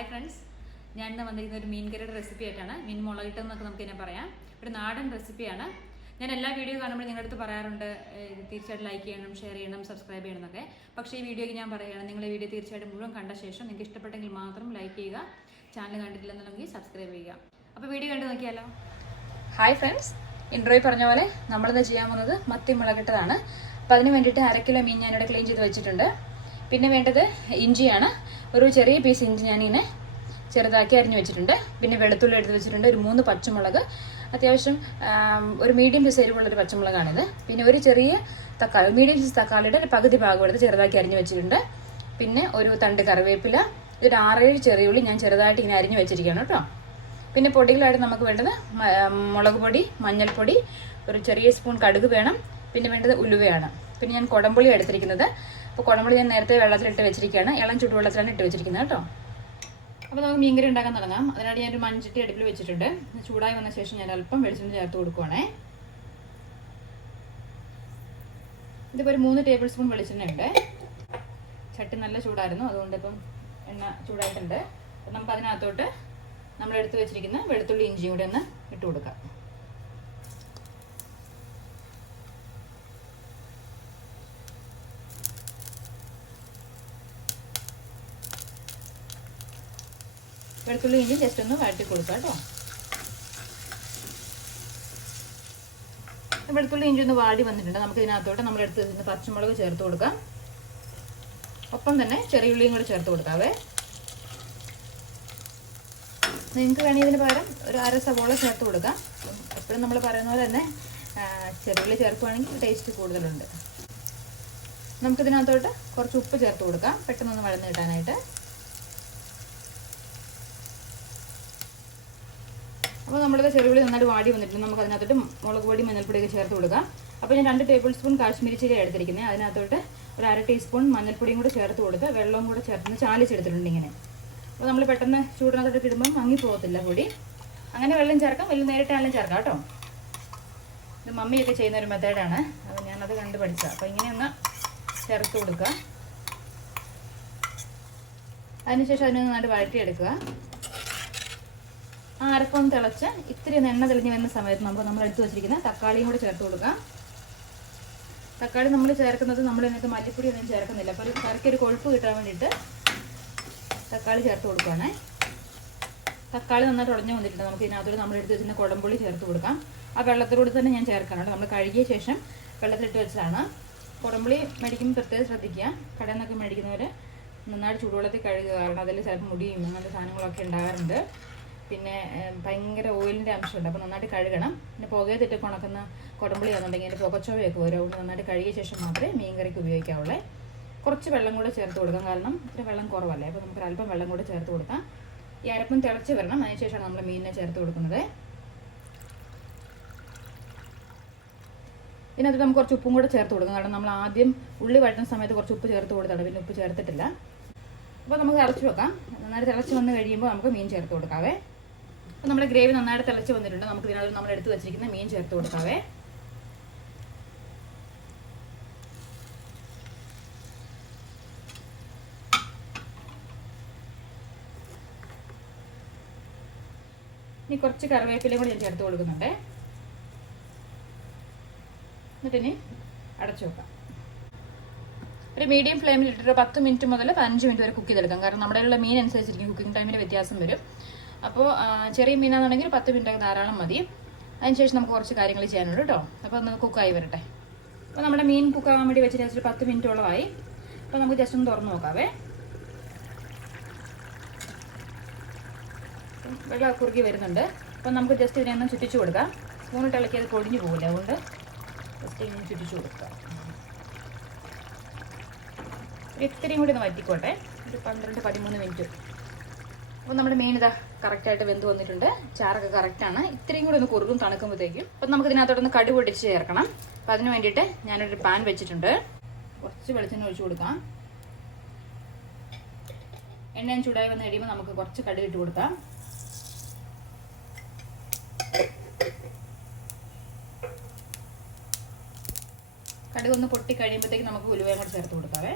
Hi friends, ഞാൻ ഇന്ന് വന്നിരിക്കുന്ന ഒരു മീൻ കറിയുടെ റെസിപ്പി ആയിട്ടാണ്. മീൻ മുളകിട്ടെന്നൊക്കെ നമുക്ക് ഇതിനെ പറയാം. ഒരു നാടൻ റെസിപ്പിയാണ്. ഞാൻ എല്ലാ വീഡിയോ കാണുമ്പോൾ നിങ്ങളുടെ അടുത്ത് പറയാറുണ്ട് തീർച്ചയായിട്ടും ലൈക്ക് ചെയ്യണം, ഷെയർ ചെയ്യണം, സബ്സ്ക്രൈബ് ചെയ്യണം എന്നൊക്കെ. പക്ഷേ ഈ വീഡിയോയ്ക്ക് ഞാൻ പറയുകയാണ്, നിങ്ങൾ ഈ വീഡിയോ തീർച്ചയായിട്ടും മുഴുവൻ കണ്ട ശേഷം നിങ്ങൾക്ക് ഇഷ്ടപ്പെട്ടെങ്കിൽ മാത്രം ലൈക്ക് ചെയ്യുക, ചാനൽ കണ്ടിട്ടില്ലെന്നുണ്ടെങ്കിൽ സബ്സ്ക്രൈബ് ചെയ്യുക. അപ്പോൾ വീഡിയോ കണ്ടു നോക്കിയാലോ. ഹായ് ഫ്രണ്ട്സ്, ഇൻട്രോയിൽ പറഞ്ഞ പോലെ നമ്മളിന്ന് ചെയ്യാൻ പോകുന്നത് മത്തി മുളകിട്ടതാണ്. അപ്പോൾ അതിന് വേണ്ടിയിട്ട് 1/2 കിലോ മീൻ ഞാനിവിടെ ക്ലീൻ ചെയ്ത് വെച്ചിട്ടുണ്ട്. പിന്നെ വേണ്ടത് ഇഞ്ചിയാണ്. ഒരു ചെറിയ പീസ് ഇഞ്ചി ഞാനിങ്ങനെ ചെറുതാക്കി അരിഞ്ഞു വെച്ചിട്ടുണ്ട്. പിന്നെ വെളുത്തുള്ളി എടുത്ത് വെച്ചിട്ടുണ്ട്. ഒരു 3 പച്ചമുളക്, അത്യാവശ്യം ഒരു മീഡിയം സൈസ് എരിവുള്ളൊരു പച്ചമുളകാണിത്. പിന്നെ ഒരു ചെറിയ തക്കാളി, മീഡിയം സൈസ് തക്കാളിയുടെ ഒരു പകുതി ഭാഗം എടുത്ത് ചെറുതാക്കി അരിഞ്ഞു വെച്ചിട്ടുണ്ട്. പിന്നെ ഒരു തണ്ട് കറിവേപ്പില, ഒരു 6-7 ചെറിയുള്ളി ഞാൻ ചെറുതായിട്ട് ഇങ്ങനെ അരിഞ്ഞു വെച്ചിരിക്കുകയാണ് കേട്ടോ. പിന്നെ പൊടികളായിട്ട് നമുക്ക് വേണ്ടത് മുളക് പൊടി, മഞ്ഞൾപ്പൊടി, ഒരു ചെറിയ സ്പൂൺ കടുക് വേണം. പിന്നെ വേണ്ടത് ഉലുവയാണ്. പിന്നെ ഞാൻ കുടംപുളി എടുത്തിരിക്കുന്നത്. അപ്പോൾ കുടംപുളി ഞാൻ നേരത്തെ വെള്ളത്തിലിട്ട് വെച്ചിരിക്കുകയാണ്. ഇളം ചൂടുവെള്ളത്തിലാണ് ഇട്ട് വെച്ചിരിക്കുന്നത് കേട്ടോ. അപ്പോൾ നമുക്ക് മീൻകറി ഉണ്ടാക്കാൻ തുടങ്ങാം. അതിനായിട്ട് ഞാനൊരു മൺചട്ടി അടുപ്പിൽ വെച്ചിട്ടുണ്ട്. ചൂടായി വന്ന ശേഷം ഞാൻ അല്പം വെളിച്ചെണ്ണ ചേർത്ത് കൊടുക്കുവാണേ. ഇതിപ്പോൾ ഒരു 3 ടേബിൾ സ്പൂൺ വെളിച്ചെണ്ണ ഉണ്ട്. ചട്ടി നല്ല ചൂടായിരുന്നു, അതുകൊണ്ട് ഇപ്പം എണ്ണ ചൂടായിട്ടുണ്ട്. അപ്പം നമുക്ക് അതിനകത്തോട്ട് നമ്മൾ എടുത്ത് വെച്ചിരിക്കുന്ന വെളുത്തുള്ളി ഇഞ്ചിയും കൂടി ഒന്ന് ഇട്ട് കൊടുക്കാം. വെളുത്തുള്ളി ഇഞ്ചി ജസ്റ്റ് ഒന്ന് വഴറ്റി കൊടുക്കാം കേട്ടോ. വെളുത്തുള്ളി ഇഞ്ചി ഒന്ന് വാടി വന്നിട്ടുണ്ട്. നമുക്ക് ഇതിനകത്തോട്ട് നമ്മൾ എടുത്ത് വെച്ചിരുന്ന പച്ചമുളക് ചേർത്ത് കൊടുക്കാം. ഒപ്പം തന്നെ ചെറിയുള്ളിയും കൂടി ചേർത്ത് കൊടുക്കാവേ. നിങ്ങൾക്ക് വേണമെങ്കിൽ ഇതിന് പകരം ഒരു 1/2 സവോള ചേർത്ത് കൊടുക്കാം. എപ്പോഴും നമ്മൾ പറയുന്ന പോലെ തന്നെ ചെറിയുള്ളി ചേർക്കുകയാണെങ്കിൽ ടേസ്റ്റ് കൂടുതലുണ്ട്. നമുക്കിതിനകത്തോട്ട് കുറച്ച് ഉപ്പ് ചേർത്ത് കൊടുക്കാം, പെട്ടെന്നൊന്ന് വഴന്ന് കിട്ടാനായിട്ട്. അപ്പോൾ നമ്മുടെ ചെറുപുളി നന്നായിട്ട് വാടി വന്നിട്ടുണ്ട്. നമുക്ക് അതിനകത്തോട്ട് മുളക് പൊടി, മഞ്ഞൾപ്പൊടിയൊക്കെ ചേർത്ത് കൊടുക്കാം. അപ്പോൾ ഞാൻ 2 ടേബിൾ സ്പൂൺ കാശ്മീരി ചില്ലി എടുത്തിരിക്കുന്നത്. അതിനകത്തോട്ട് ഒരു 1/2 ടീസ്പൂൺ മഞ്ഞൾപ്പൊടിയും കൂടെ ചേർത്ത് കൊടുത്ത് വെള്ളവും കൂടെ ചേർത്ത് ചാലിച്ചെടുത്തിട്ടുണ്ട് ഇങ്ങനെ. അപ്പോൾ നമ്മൾ പെട്ടെന്ന് ചൂടിനകത്തോട്ട് ഇടുമ്പം മങ്ങി പോകത്തില്ല പൊടി. അങ്ങനെ വെള്ളം ചേർക്കാം, വലിയ നേരിട്ടാണെങ്കിലും ചേർക്കാം കേട്ടോ. ഇത് മമ്മിയൊക്കെ ചെയ്യുന്ന ഒരു മെത്തേഡാണ്, അപ്പോൾ ഞാനത് കണ്ട് പഠിച്ചതാണ്. അപ്പോൾ ഇങ്ങനെയൊന്ന് ചേർത്ത് കൊടുക്കുക. അതിനുശേഷം അതിനൊന്ന് നന്നായിട്ട് വഴറ്റിയെടുക്കുക. ആ അരപ്പൊന്ന് തിളച്ച് ഇത്തിരി എണ്ണ തെളിഞ്ഞ് വരുന്ന സമയത്ത് നമ്മൾ എടുത്ത് വെച്ചിരിക്കുന്ന തക്കാളിയും കൂടെ ചേർത്ത് കൊടുക്കാം. തക്കാളി നമ്മൾ ചേർക്കുന്നത് നമ്മൾ ഇതിനകത്ത് മല്ലിപ്പൊടി ഒന്നും ചേർക്കുന്നില്ല. അപ്പോൾ ഒരു കറിക്കൊരു കൊഴുപ്പ് കിട്ടാൻ വേണ്ടിയിട്ട് തക്കാളി ചേർത്ത് കൊടുക്കുകയാണേ. തക്കാളി നന്നായിട്ട് ഉടഞ്ഞു വന്നിട്ടുണ്ട്. നമുക്ക് ഇതിനകത്തോട് നമ്മൾ എടുത്ത് വെച്ചിരുന്ന കുടംപുളി ചേർത്ത് കൊടുക്കാം. ആ വെള്ളത്തിലൂടെ തന്നെ ഞാൻ ചേർക്കാനുണ്ട്. നമ്മൾ കഴുകിയ ശേഷം വെള്ളത്തിലിട്ട് വെച്ചതാണ്. കുടംപുളി മേടിക്കുമ്പോൾ പ്രത്യേകം ശ്രദ്ധിക്കുക. കടയിൽ നിന്നൊക്കെ മേടിക്കുന്നവർ നന്നായിട്ട് ചൂടുവെള്ളത്തിൽ കഴുകുക, കാരണം അതിൽ ചിലപ്പോൾ മുടിയും അങ്ങനത്തെ സാധനങ്ങളൊക്കെ ഉണ്ടാകാറുണ്ട്. പിന്നെ ഭയങ്കര ഓയിലിൻ്റെ അംശമുണ്ട്, അപ്പോൾ നന്നായിട്ട് കഴുകണം. പിന്നെ പുകയത്തിട്ടൊക്കെ ഉണക്കുന്ന കുടംപുളി ആണെന്നുണ്ടെങ്കിൽ അതിൻ്റെ പുകച്ചോവയൊക്കെ വരും. അതുകൊണ്ട് നന്നായിട്ട് കഴുകിയ ശേഷം മാത്രമേ മീൻ കറിക്ക് ഉപയോഗിക്കാവുള്ളൂ. കുറച്ച് വെള്ളം കൂടെ ചേർത്ത് കൊടുക്കാം, കാരണം ഇത്ര വെള്ളം കുറവല്ലേ. അപ്പോൾ നമുക്ക് അല്പം വെള്ളം കൂടെ ചേർത്ത് കൊടുക്കാം. ഈ അരപ്പും തിളച്ച് വരണം, അതിനുശേഷമാണ് നമ്മൾ മീനിനെ ചേർത്ത് കൊടുക്കുന്നത്. ഇതിനകത്ത് നമുക്ക് കുറച്ച് ഉപ്പും കൂടെ ചേർത്ത് കൊടുക്കാം, കാരണം നമ്മൾ ആദ്യം ഉള്ളി വഴറ്റുന്ന സമയത്ത് കുറച്ച് ഉപ്പ് ചേർത്ത് കൊടുത്താണ്, പിന്നെ ഉപ്പ് ചേർത്തിട്ടില്ല. അപ്പോൾ നമുക്ക് തിളച്ച് വെക്കാം. നന്നായിട്ട് തിളച്ച് വന്ന് കഴിയുമ്പോൾ നമുക്ക് മീൻ ചേർത്ത് കൊടുക്കാവേ. അപ്പോൾ നമ്മുടെ ഗ്രേവി നന്നായിട്ട് തിളച്ച് വന്നിട്ടുണ്ട്. നമുക്ക് ഇതിനകത്ത് നമ്മൾ എടുത്ത് വെച്ചിരിക്കുന്ന മീൻ ചേർത്ത് കൊടുക്കാവേ. ഇനി കുറച്ച് കറിവേപ്പിലയും കൂടി ഞാൻ ചേർത്ത് കൊടുക്കുന്നുണ്ട്. എന്നിട്ടിനി അടച്ചു വെക്കാം. ഒരു മീഡിയം ഫ്ലെയിമിൽ ഇട്ടിട്ട് 10 മിനിറ്റ് മുതൽ 15 മിനിറ്റ് വരെ കുക്ക് ചെയ്തെടുക്കാം. കാരണം നമ്മുടെ ഉള്ള മീൻ അനുസരിച്ചിരിക്കും കുക്കിംഗ് ടൈമിൽ വ്യത്യാസം വരും. അപ്പോൾ ചെറിയ മീനാണെന്നുണ്ടെങ്കിൽ 10 മിനിറ്റ് ധാരാളം മതി. അതിനുശേഷം നമുക്ക് കുറച്ച് കാര്യങ്ങൾ ചെയ്യാനുണ്ട് കേട്ടോ. അപ്പോൾ ഒന്ന് കുക്കായി വരട്ടെ. അപ്പോൾ നമ്മുടെ മീൻ കുക്കാകാൻ വേണ്ടി വെച്ചിട്ട് 10 മിനിറ്റോളമായി. അപ്പോൾ നമുക്ക് ജസ്റ്റ് ഒന്ന് തുറന്ന് നോക്കാവേ. വെള്ളം കുറുകി വരുന്നുണ്ട്. അപ്പോൾ നമുക്ക് ജസ്റ്റ് ഇതിനെ ഒന്ന് ചുറ്റിച്ചു കൊടുക്കാം. സ്പൂണിട്ട് ഇളക്കി അത് പൊടിഞ്ഞു പോകില്ല, അതുകൊണ്ട് ജസ്റ്റ് ഇങ്ങനെ ചുറ്റിച്ചു കൊടുക്കുക. ഇത്രയും കൂടി ഒന്ന് വറ്റിക്കോട്ടെ, ഒരു 12-13 മിനിറ്റ്. അപ്പോൾ നമ്മുടെ മീൻ ഇതാ കറക്റ്റായിട്ട് വെന്ത് വന്നിട്ടുണ്ട്. ചാറൊക്കെ കറക്റ്റാണ്. ഇത്രയും കൂടി ഒന്ന് കുറുകും തണുക്കുമ്പോഴത്തേക്കും. അപ്പോൾ നമുക്ക് ഇതിനകത്തോടൊന്ന് കടുക് പൊടിച്ച് ചേർക്കണം. അപ്പോൾ അതിന് വേണ്ടിയിട്ട് ഞാനൊരു പാൻ വെച്ചിട്ടുണ്ട്. കുറച്ച് വെളിച്ചെണ്ണ ഒഴിച്ച് കൊടുക്കാം. എണ്ണ ചൂടായി വന്ന് കഴിയുമ്പോൾ നമുക്ക് കുറച്ച് കടുക് ഇട്ട് കൊടുക്കാം. കടുക് ഒന്ന് പൊട്ടി കഴിയുമ്പോഴത്തേക്ക് നമുക്ക് ഉലുവയും കൂടി ചേർത്ത് കൊടുക്കാവേ.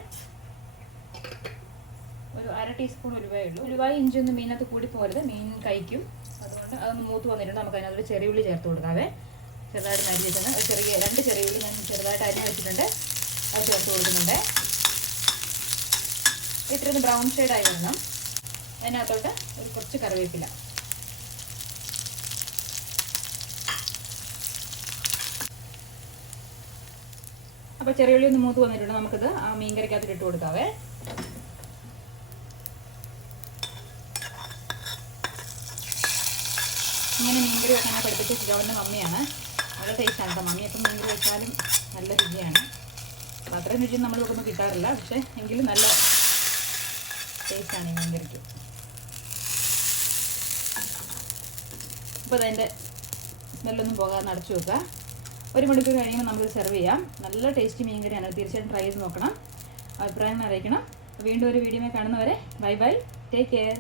ഒരു 1/2 ടീസ്പൂൺ ഉലുവയേ ഉള്ളൂ. ഉലുവായി ഇഞ്ചിയൊന്നും മീനകത്ത് കൂടി പോകരുത്, മീൻ കഴിക്കും. അതുകൊണ്ട് അതൊന്ന് മൂത്ത് വന്നിട്ടുണ്ട്. നമുക്ക് അതിനകത്തൊരു ചെറിയ ഉള്ളി ചേർത്ത് കൊടുക്കാവേ. ചെറുതായിട്ട് അരിഞ്ഞിട്ടുണ്ട്. ഒരു 2 ചെറിയ ഉള്ളി ഞാൻ ചെറുതായിട്ട് അരിഞ്ഞ് വെച്ചിട്ടുണ്ട്, അത് ചേർത്ത് കൊടുക്കുന്നുണ്ട്. ഇത്രയൊന്ന് ബ്രൗൺ ഷെയ്ഡായി വരണം. അതിനകത്തോട്ട് ഒരു കുറച്ച് കറിവേപ്പില. അപ്പോൾ ചെറിയ ഉള്ളി ഒന്ന് മൂത്ത് വന്നിട്ടുണ്ട്. നമുക്കിത് ആ മീൻ കറിക്കകത്ത് ഇട്ട് കൊടുക്കാവേ. ഇങ്ങനെ മീൻകറി വെക്കാൻ പഠിപ്പിച്ച ചിക്കവൻ്റെ മമ്മിയാണ്. നല്ല ടേസ്റ്റാണ് കേട്ടോ. മമ്മി എപ്പം മീൻകറി വെച്ചാലും നല്ല രുചിയാണ്. അപ്പോൾ അത്രയും രുചി നമ്മൾ വെക്കുമ്പോൾ കിട്ടാറില്ല, പക്ഷേ എങ്കിലും നല്ല ടേസ്റ്റാണ് ഈ മീൻകറിക്ക്. അപ്പോൾ അതിൻ്റെ സ്മെല്ലൊന്നും പോകാതെ അടച്ചു വെക്കുക. 1 മണിക്കൂർ കഴിയുമ്പോൾ നമുക്ക് സെർവ് ചെയ്യാം. നല്ല ടേസ്റ്റി മീൻകറിയാണ്. തീർച്ചയായിട്ടും ട്രൈ ചെയ്ത് നോക്കണം. അഭിപ്രായം അറിയിക്കണം. വീണ്ടും ഒരു വീഡിയോ കാണുന്നവരെ ബൈ ബൈ, ടേക്ക് കെയർ.